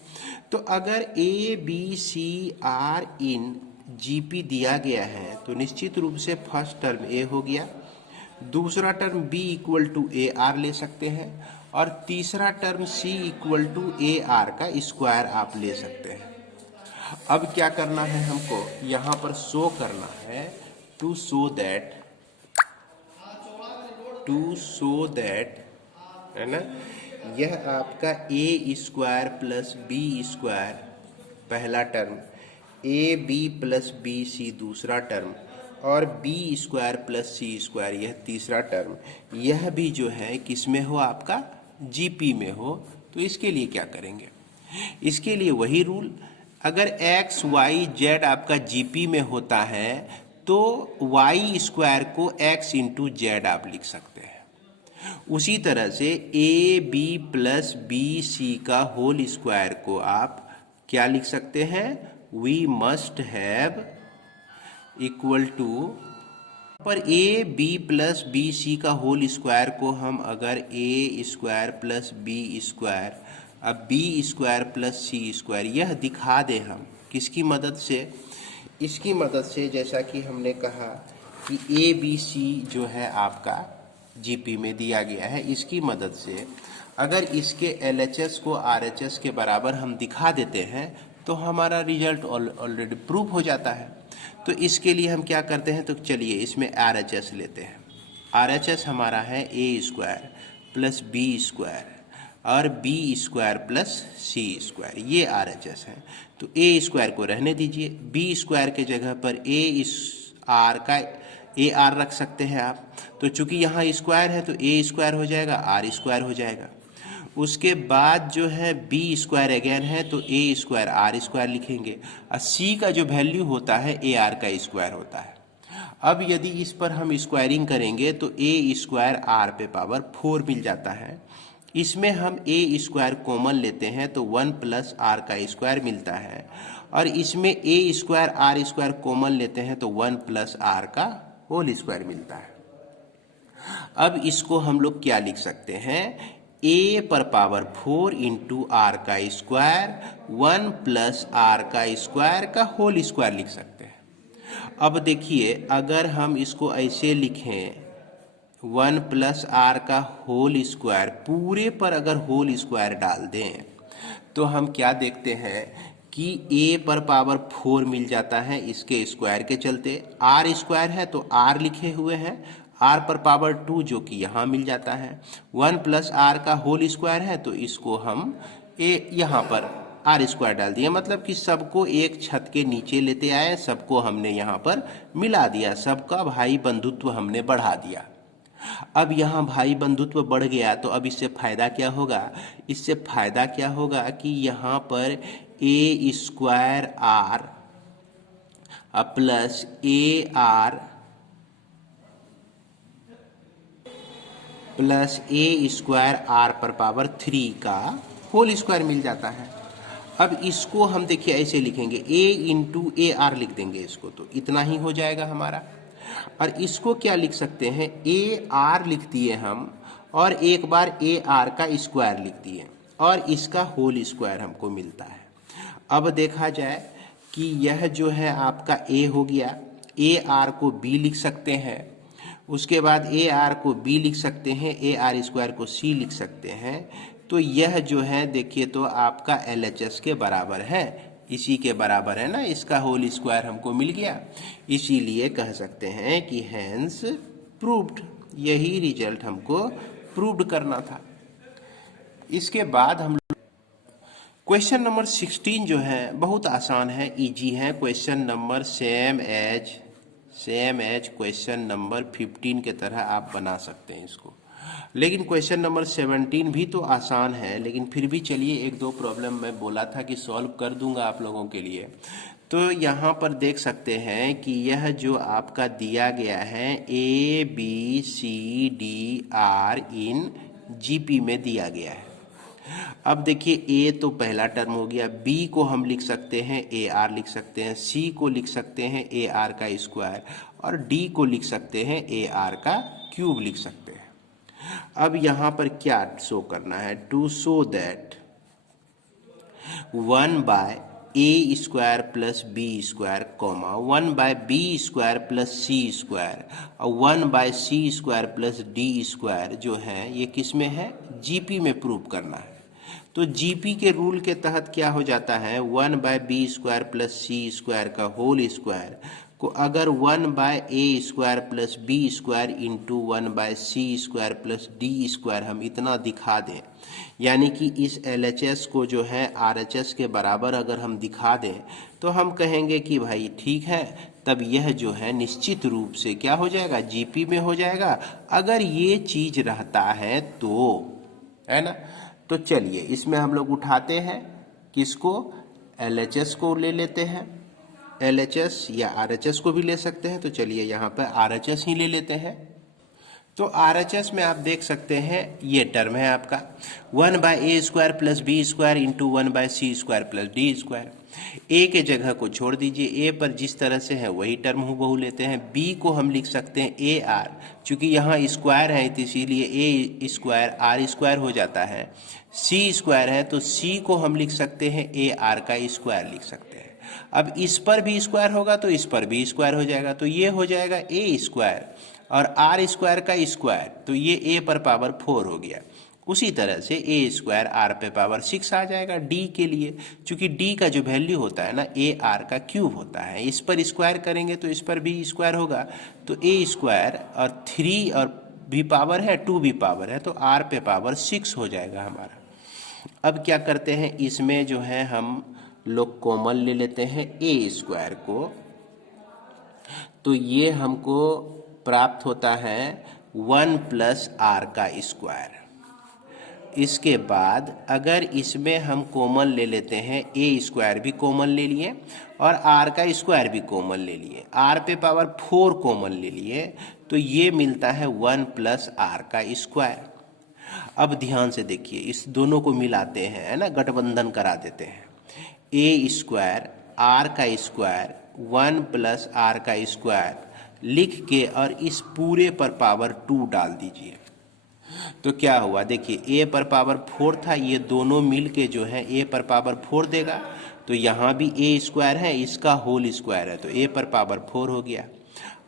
तो अगर A B C are in GP दिया गया है तो निश्चित रूप से फर्स्ट टर्म ए हो गया, दूसरा term b equal to A R ले सकते हैं, और तीसरा term c equal to A R का स्क्वायर आप ले सकते हैं। अब क्या करना है हमको, यहाँ पर शो करना है टू शो दैट है ना, यह आपका A square plus B square पहला term, A B plus B C दूसरा टर्म, और B square plus C square यह तीसरा टर्म, यह भी जो है किस में हो, आपका जीपी में हो। तो इसके लिए क्या करेंगे, इसके लिए वही रूल, अगर एक्स वाई जेड आपका जीपी में होता है तो वाई स्क्वायर को एक्स इंटू जेड आप लिख सकते हैं। उसी तरह से A B plus B C का होल स्क्वायर को आप क्या लिख सकते हैं, we must have equal to, पर A B plus B C का होल स्क्वायर को हम अगर A square plus B square, अब B square plus C square यह दिखा दें हम किसकी मदद से, इसकी मदद से, जैसा कि हमने कहा कि ए बी सी जो है आपका जीपी में दिया गया है, इसकी मदद से अगर इसके एलएचएस को आरएचएस के बराबर हम दिखा देते हैं तो हमारा रिजल्ट ऑलरेडी प्रूव हो जाता है। तो इसके लिए हम क्या करते हैं, तो चलिए इसमें आरएचएस लेते हैं। आरएचएस हमारा है A square plus B square और B square plus C square, ये आरएचएस है। तो ए स्क्वायर को रहने दीजिए, बी स्क्वायर के जगह पर ए आर का ए आर रख सकते हैं आप। तो चूंकि यहाँ स्क्वायर है तो ए स्क्वायर हो जाएगा, आर स्क्वायर हो जाएगा। उसके बाद जो है बी स्क्वायर अगेन है तो ए स्क्वायर आर स्क्वायर लिखेंगे, और सी का जो वैल्यू होता है ए आर का स्क्वायर होता है। अब यदि इस पर हम स्क्वायरिंग करेंगे तो ए स्क्वायर आर पे पावर 4 मिल जाता है। इसमें हम ए स्क्वायर कॉमन लेते हैं तो 1 प्लस आर का स्क्वायर मिलता है, और इसमें ए स्क्वायर आर स्क्वायर कॉमन लेते हैं तो 1 प्लस आर का होल स्क्वायर मिलता है। अब इसको हम लोग क्या लिख सकते हैं, ए पर पावर 4 इंटू आर का स्क्वायर 1 प्लस आर का स्क्वायर का होल स्क्वायर लिख सकते हैं। अब देखिए अगर हम इसको ऐसे लिखें 1 प्लस आर का होल स्क्वायर, पूरे पर अगर होल स्क्वायर डाल दें तो हम क्या देखते हैं कि ए पर पावर 4 मिल जाता है इसके स्क्वायर के चलते, आर स्क्वायर है तो आर लिखे हुए हैं, आर पर पावर 2 जो कि यहाँ मिल जाता है, 1 प्लस आर का होल स्क्वायर है तो इसको हम यहाँ पर आर स्क्वायर डाल दिया, मतलब कि सबको एक छत के नीचे लेते आए, सबको हमने यहाँ पर मिला दिया, सबका भाई बंधुत्व हमने बढ़ा दिया। अब यहाँ भाई बंधुत्व बढ़ गया तो अब इससे फायदा क्या होगा, इससे फायदा क्या होगा कि यहाँ पर A square R plus A R plus A square R पर पावर 3 का होल स्क्वायर मिल जाता है। अब इसको हम देखिए ऐसे लिखेंगे, ए इंटू ए आर लिख देंगे इसको, तो इतना ही हो जाएगा हमारा। और इसको क्या लिख सकते हैं, ए आर लिख दिए हम, और एक बार ए आर का स्क्वायर लिख दिए, और इसका होल स्क्वायर हमको मिलता है। अब देखा जाए कि यह जो है आपका ए हो गया, ए आर को बी लिख सकते हैं, उसके बाद ए आर को बी लिख सकते हैं, ए आर स्क्वायर को सी लिख सकते हैं। तो यह जो है देखिए तो आपका LHS के बराबर है, इसी के बराबर है ना, इसका होल स्क्वायर हमको मिल गया। इसीलिए कह सकते हैं कि हैंस प्रूव्ड, यही रिजल्ट हमको प्रूव्ड करना था। इसके बाद हम क्वेश्चन नंबर 16 जो है बहुत आसान है, इजी है। Question number same as question number 15 के तरह आप बना सकते हैं इसको। लेकिन क्वेश्चन नंबर 17 भी तो आसान है, लेकिन फिर भी चलिए एक दो प्रॉब्लम मैं बोला था कि सॉल्व कर दूंगा आप लोगों के लिए। तो यहाँ पर देख सकते हैं कि यह जो आपका दिया गया है ABCDR इन GP में दिया गया है। अब देखिए ए तो पहला टर्म हो गया, बी को हम लिख सकते हैं AR लिख सकते हैं, सी को लिख सकते हैं AR का स्क्वायर, और डी को लिख सकते हैं AR का क्यूब लिख सकते हैं। अब यहाँ पर क्या शो करना है, to show that 1 by A square plus B square comma 1 by B square plus C square और 1 by C square plus D square जो है ये किस में है, जीपी में प्रूव करना है। तो जीपी के रूल के तहत क्या हो जाता है, 1 by B square plus C square का होल स्क्वायर को अगर 1 by A square plus B square into 1 by C square plus D square हम इतना दिखा दें, यानी कि इस LHS को जो है RHS के बराबर अगर हम दिखा दें, तो हम कहेंगे कि भाई ठीक है, तब यह जो है निश्चित रूप से क्या हो जाएगा, जीपी में हो जाएगा। अगर ये चीज रहता है तो, है ना। तो चलिए इसमें हम लोग उठाते हैं किसको, LHS को ले लेते हैं, LHS या RHS को भी ले सकते हैं। तो चलिए यहाँ पर RHS ही ले लेते हैं। तो RHS में आप देख सकते हैं ये टर्म है आपका 1 by A square plus B square into 1 by C square plus D square. A के जगह को छोड़ दीजिए, ए पर जिस तरह से है वही टर्म हूबहू लेते हैं। बी को हम लिख सकते हैं AR, चूंकि यहाँ स्क्वायर है तो इसीलिए ए स्क्वायर आर स्क्वायर हो जाता है। सी स्क्वायर है तो सी को हम लिख सकते हैं AR का स्क्वायर लिख सकते हैं। अब इस पर भी स्क्वायर होगा तो इस पर भी स्क्वायर हो जाएगा, तो ये हो जाएगा ए स्क्वायर और आर स्क्वायर का स्क्वायर, तो ये ए पर पावर 4 हो गया। उसी तरह से ए स्क्वायर आर पे पावर 6 आ जाएगा डी के लिए, क्योंकि डी का जो वैल्यू होता है ना AR का क्यूब होता है। इस पर स्क्वायर करेंगे तो इस पर भी स्क्वायर होगा, तो ए स्क्वायर और 3 और भी पावर है 2 भी पावर है, तो आर पे पावर 6 हो जाएगा हमारा। अब क्या करते हैं, इसमें जो है हम लोग कॉमन ले लेते हैं ए स्क्वायर को, तो ये हमको प्राप्त होता है 1 प्लस आर का स्क्वायर। इसके बाद अगर इसमें हम कॉमन ले लेते हैं, ए स्क्वायर भी कॉमन ले लिए और आर का स्क्वायर भी कॉमन ले लिए, आर पे पावर 4 कॉमन ले लिए, तो ये मिलता है 1 प्लस आर का स्क्वायर। अब ध्यान से देखिए, इस दोनों को मिलाते हैं, है ना, गठबंधन करा देते हैं। ए स्क्वायर आर का स्क्वायर 1 प्लस आर का स्क्वायर लिख के और इस पूरे पर पावर 2 डाल दीजिए, तो क्या हुआ देखिए, ए पर पावर 4 था, ये दोनों मिल के जो है ए पर पावर 4 देगा, तो यहाँ भी ए स्क्वायर है, इसका होल स्क्वायर है, तो ए पर पावर 4 हो गया।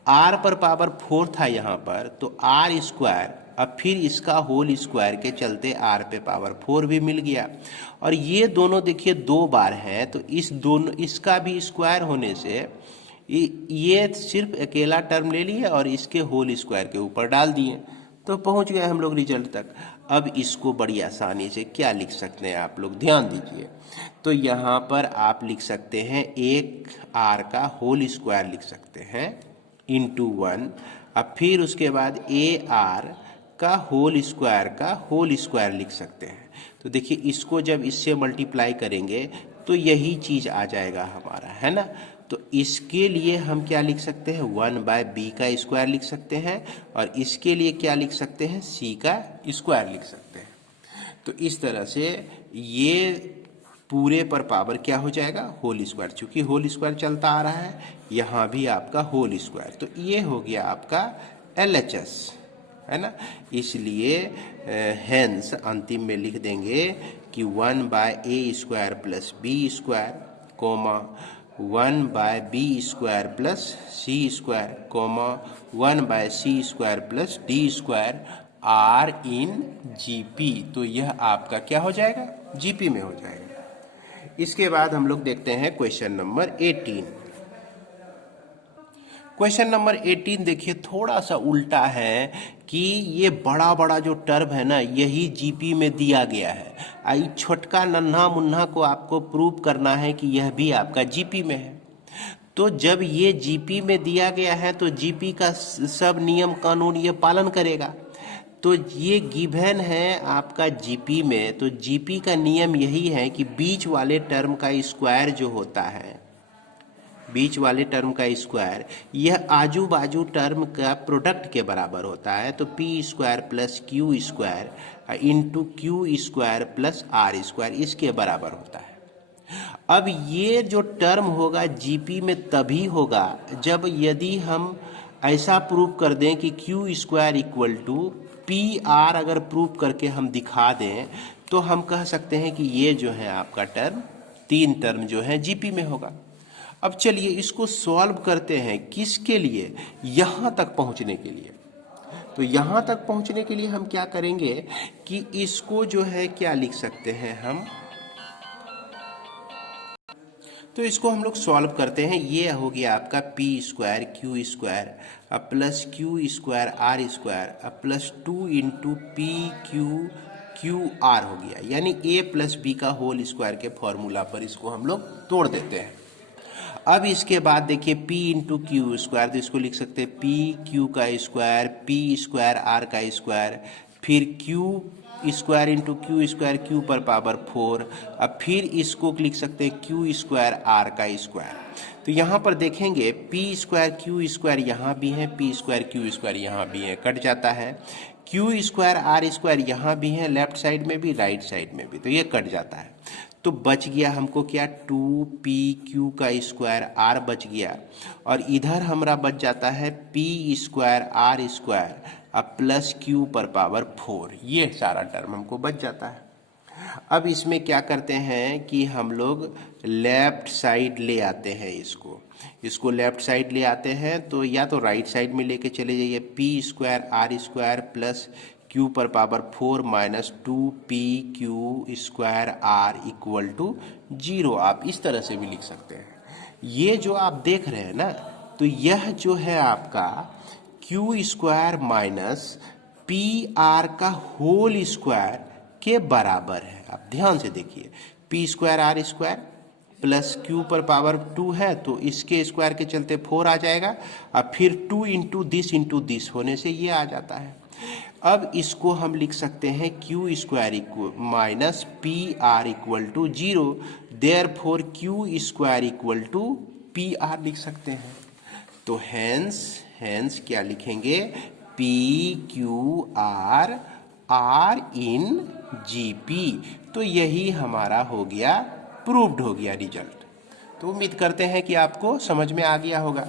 आर पर पावर 4 था यहाँ पर, तो आर स्क्वायर, अब फिर इसका होल स्क्वायर के चलते आर पे पावर 4 भी मिल गया। और ये दोनों देखिए 2 बार है, तो इस दोनों, इसका भी स्क्वायर होने से ये सिर्फ अकेला टर्म ले लिए और इसके होल स्क्वायर के ऊपर डाल दिए, तो पहुंच गए हम लोग रिजल्ट तक। अब इसको बड़ी आसानी से क्या लिख सकते हैं आप लोग, ध्यान दीजिए। तो यहाँ पर आप लिख सकते हैं एक आर का होल स्क्वायर लिख सकते हैं इंटू 1, अब फिर उसके बाद ए आर का होल स्क्वायर लिख सकते हैं। तो देखिए इसको जब इससे मल्टीप्लाई करेंगे तो यही चीज आ जाएगा हमारा, है ना। तो इसके लिए हम क्या लिख सकते हैं, 1 बाय बी का स्क्वायर लिख सकते हैं, और इसके लिए क्या लिख सकते हैं, सी का स्क्वायर लिख सकते हैं। तो इस तरह से ये पूरे पर पावर क्या हो जाएगा, होल स्क्वायर, चूंकि होल स्क्वायर चलता आ रहा है, यहाँ भी आपका होल स्क्वायर, तो ये हो गया आपका LHS, है ना। इसलिए हेंस अंतिम में लिख देंगे कि 1 by A square plus B square comma 1/b² plus c² comma 1/c² plus d² r in GP। तो यह आपका क्या हो जाएगा, GP में हो जाएगा। इसके बाद हम लोग देखते हैं क्वेश्चन नंबर 18। क्वेश्चन नंबर 18 देखिए, थोड़ा सा उल्टा है कि ये बड़ा बड़ा जो टर्म है ना, यही जीपी में दिया गया है। आई छोटका नन्हा मुन्ना को आपको प्रूव करना है कि यह भी आपका जीपी में है। तो जब ये जीपी में दिया गया है तो जीपी का सब नियम कानून ये पालन करेगा। तो ये गिवन है आपका जीपी में, तो जीपी का नियम यही है कि बीच वाले टर्म का स्क्वायर जो होता है, बीच वाले टर्म का स्क्वायर यह आजू बाजू टर्म का प्रोडक्ट के बराबर होता है। तो p² plus q² into q² plus r² इसके बराबर होता है। अब ये जो टर्म होगा जीपी में तभी होगा जब यदि हम ऐसा प्रूव कर दें कि q² इक्वल टू PR अगर प्रूव करके हम दिखा दें तो हम कह सकते हैं कि ये जो है आपका टर्म, तीन टर्म जो है जीपी में होगा। अब चलिए इसको सॉल्व करते हैं, किसके लिए, यहाँ तक पहुँचने के लिए। तो यहाँ तक पहुँचने के लिए हम क्या करेंगे कि इसको जो है क्या लिख सकते हैं हम, तो इसको हम लोग सॉल्व करते हैं। ये हो गया आपका p² q² plus q² r² plus 2 into p/q/r हो गया, यानी a प्लस b का होल स्क्वायर के फॉर्मूला पर इसको हम लोग तोड़ देते हैं। अब इसके बाद देखिए p इंटू q², तो इसको लिख सकते हैं p/q का स्क्वायर p² r का स्क्वायर, फिर q² इंटू q² q पर पावर 4, अब फिर इसको लिख सकते हैं q² r का स्क्वायर। तो यहाँ पर देखेंगे p² q² यहाँ भी है, p² q² यहाँ भी है, कट जाता है। q² r² यहाँ भी है, लेफ्ट साइड में भी राइट साइड में भी, तो ये कट जाता है। तो बच गया हमको क्या, 2pq का स्क्वायर r बच गया, और इधर हमारा बच जाता है p² r² प्लस q पर पावर 4, ये सारा टर्म हमको बच जाता है। अब इसमें क्या करते हैं कि हम लोग लेफ्ट साइड ले आते हैं, इसको लेफ्ट साइड ले आते हैं। तो या तो राइट साइड में लेके चले जाइए, p² r² प्लस q पर power 4 minus 2pq² r equal to 0, आप इस तरह से भी लिख सकते हैं। ये जो आप देख रहे हैं ना, तो यह जो है आपका q² माइनस pr का होल स्क्वायर के बराबर है। आप ध्यान से देखिए, p² r² प्लस q पर पावर 2 है तो इसके स्क्वायर के चलते 4 आ जाएगा, अब फिर 2 इंटू दिस होने से ये आ जाता है। अब इसको हम लिख सकते हैं q² minus pr equal to 0, therefore q² equal to pr लिख सकते हैं। तो हैंस क्या लिखेंगे, p/q/r r इन GP। तो यही हमारा हो गया, प्रूव्ड हो गया रिजल्ट। तो उम्मीद करते हैं कि आपको समझ में आ गया होगा।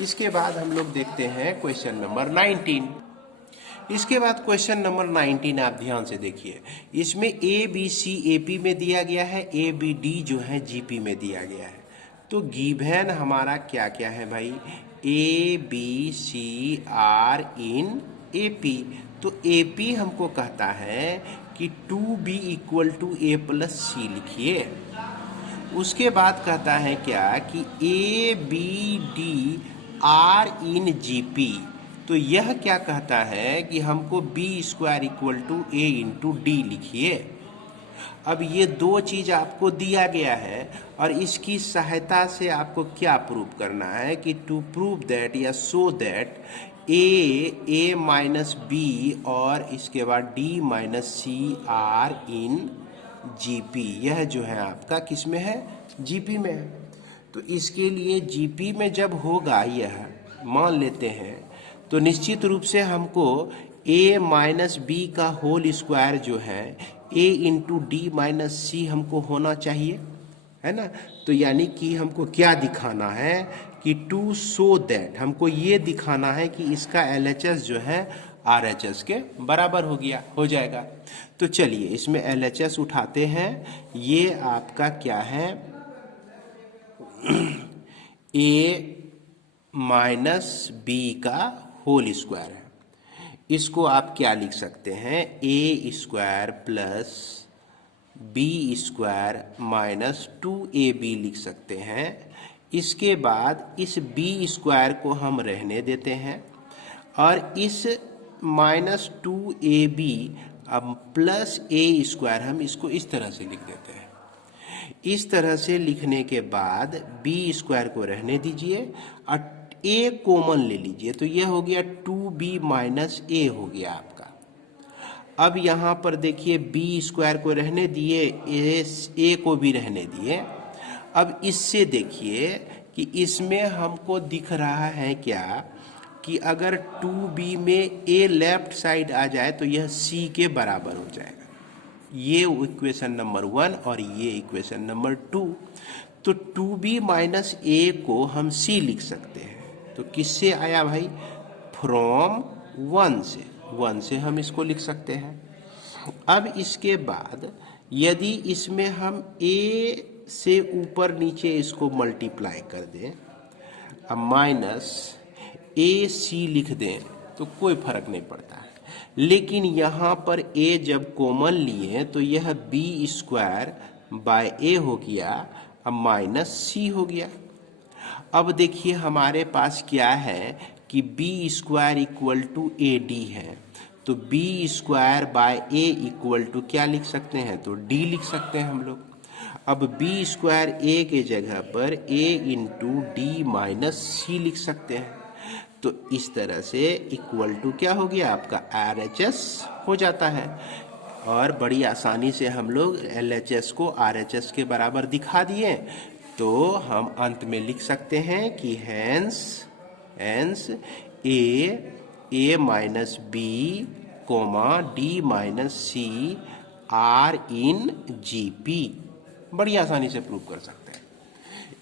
इसके बाद हम लोग देखते हैं क्वेश्चन नंबर 19। इसके बाद क्वेश्चन नंबर 19 आप ध्यान से देखिए, इसमें ABC AP में दिया गया है, ABD जो है GP में दिया गया है। तो गिवन हमारा क्या क्या है भाई, ABCR इन AP। तो AP हमको कहता है कि 2B equal to A plus C लिखिए। उसके बाद कहता है क्या कि ABD R इन GP। तो यह क्या कहता है कि हमको B² equal to A into D लिखिए। अब ये दो चीज़ आपको दिया गया है और इसकी सहायता से आपको क्या प्रूव करना है कि टू प्रूव दैट या show that A minus B और इसके बाद D minus C R in GP। यह जो है आपका किस में है, GP में है। तो इसके लिए GP में जब होगा यह मान लेते हैं, तो निश्चित रूप से हमको A माइनस B का होल स्क्वायर जो है A into D minus C हमको होना चाहिए, है ना। तो यानी कि हमको क्या दिखाना है कि टू शो दैट, हमको ये दिखाना है कि इसका LHS जो है RHS के बराबर हो जाएगा। तो चलिए इसमें LHS उठाते हैं। ये आपका क्या है, ए माइनस बी का होल स्क्वायर है। इसको आप क्या लिख सकते हैं, A square plus B square minus 2ab लिख सकते हैं। इसके बाद इस बी स्क्वायर को हम रहने देते हैं और इस माइनस 2ab अब प्लस ए स्क्वायर हम इसको इस तरह से लिख देते हैं। इस तरह से लिखने के बाद बी स्क्वायर को रहने दीजिए और ए कॉमन ले लीजिए, तो यह हो गया 2b माइनस ए हो गया आपका। अब यहाँ पर देखिए बी स्क्वायर को रहने दिए, ए को भी रहने दिए। अब इससे देखिए कि इसमें हमको दिख रहा है क्या कि अगर 2b में ए लेफ्ट साइड आ जाए तो यह c के बराबर हो जाएगा। ये इक्वेशन नंबर 1 और ये इक्वेशन नंबर 2। तो 2b माइनस ए को हम c लिख सकते हैं। तो किससे आया भाई, फ्रॉम 1 से, 1 से हम इसको लिख सकते हैं। अब इसके बाद यदि इसमें हम a से ऊपर नीचे इसको मल्टीप्लाई कर दें, अब माइनस ए सी लिख दें तो कोई फर्क नहीं पड़ता है। लेकिन यहाँ पर a जब कॉमन लिए तो यह बी स्क्वायर बाय ए हो गया, अब माइनस सी हो गया। अब देखिए हमारे पास क्या है कि B square equal to A D है, तो B square by A equal to क्या लिख सकते हैं, तो डी लिख सकते हैं हम लोग। अब बी स्क्वायर ए के जगह पर ए इंटू डी माइनस सी लिख सकते हैं। तो इस तरह से इक्वल टू क्या हो गया आपका, RHS हो जाता है। और बड़ी आसानी से हम लोग LHS को RHS के बराबर दिखा दिए, तो हम अंत में लिख सकते हैं कि hence A minus B comma D minus C are in GP। बड़ी आसानी से प्रूव कर सकते हैं।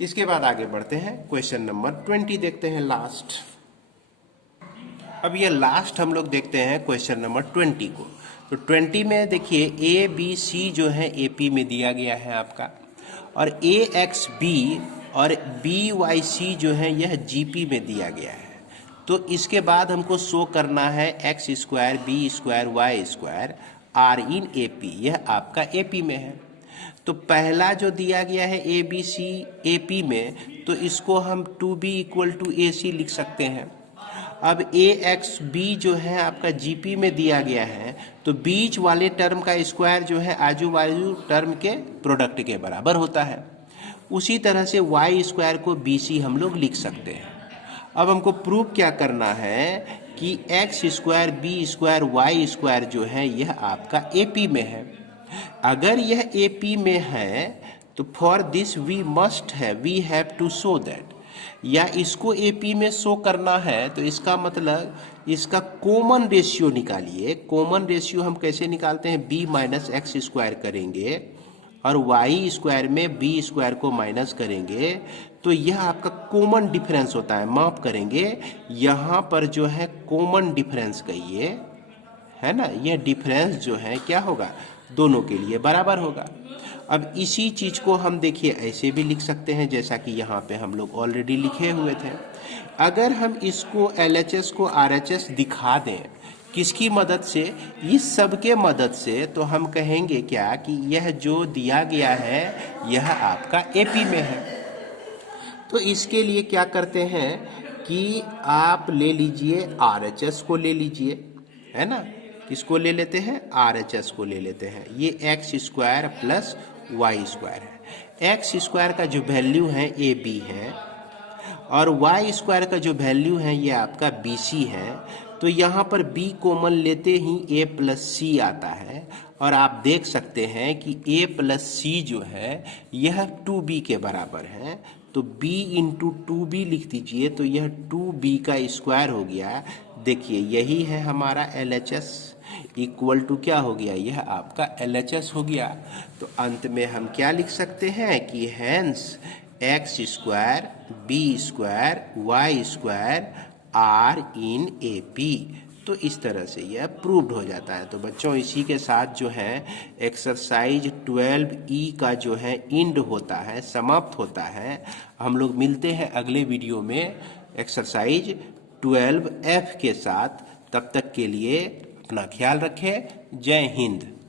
इसके बाद आगे बढ़ते हैं, क्वेश्चन नंबर 20 देखते हैं लास्ट। अब ये लास्ट हम लोग देखते हैं क्वेश्चन नंबर 20 को। तो 20 में देखिए ए बी सी जो है AP में दिया गया है आपका, और AXB और BYC जो है यह GP में दिया गया है। तो इसके बाद हमको शो करना है x square B square Y square are in AP, यह आपका AP में है। तो पहला जो दिया गया है ABC AP में, तो इसको हम 2b इक्वल टू AC लिख सकते हैं। अब AXB जो है आपका GP में दिया गया है, तो बीच वाले टर्म का स्क्वायर जो है आजू बाजू टर्म के प्रोडक्ट के बराबर होता है। उसी तरह से y स्क्वायर को BC हम लोग लिख सकते हैं। अब हमको प्रूव क्या करना है कि x square B square Y square जो है यह आपका AP में है। अगर यह AP में है तो for this we have to show that, या इसको AP में शो करना है तो इसका मतलब इसका कॉमन रेशियो निकालिए। कॉमन रेशियो हम कैसे निकालते हैं, b माइनस एक्स स्क्वायर करेंगे और y स्क्वायर में b स्क्वायर को माइनस करेंगे, तो यह आपका कॉमन डिफरेंस होता है। माफ करेंगे, यहाँ पर जो है कॉमन डिफरेंस कहिए, है ना, यह डिफरेंस जो है क्या होगा, दोनों के लिए बराबर होगा। अब इसी चीज को हम देखिए ऐसे भी लिख सकते हैं जैसा कि यहाँ पे हम लोग ऑलरेडी लिखे हुए थे। अगर हम इसको LHS को RHS दिखा दें किसकी मदद से, इस सब के मदद से, तो हम कहेंगे क्या कि यह जो दिया गया है यह आपका AP में है। तो इसके लिए क्या करते हैं कि आप ले लीजिए RHS को ले लीजिए, है ना, किसको ले लेते हैं, RHS को ले लेते हैं। ये x square plus Y square है। x स्क्वायर का जो वैल्यू है AB है और y स्क्वायर का जो वैल्यू है ये आपका BC है। तो यहाँ पर b कॉमन लेते ही a प्लस सी आता है, और आप देख सकते हैं कि a प्लस सी जो है यह 2b के बराबर है। तो b इंटू 2b लिख दीजिए, तो यह 2b का स्क्वायर हो गया। देखिए यही है हमारा LHS, इक्वल टू क्या हो गया, यह आपका LHS हो गया। तो अंत में हम क्या लिख सकते हैं कि hence x square B square Y square are in AP। तो इस तरह से यह प्रूव्ड हो जाता है। तो बच्चों इसी के साथ जो है एक्सरसाइज 12E का जो है इंड होता है, समाप्त होता है। हम लोग मिलते हैं अगले वीडियो में एक्सरसाइज 12F के साथ। तब तक के लिए अपना ख्याल रखें। जय हिंद।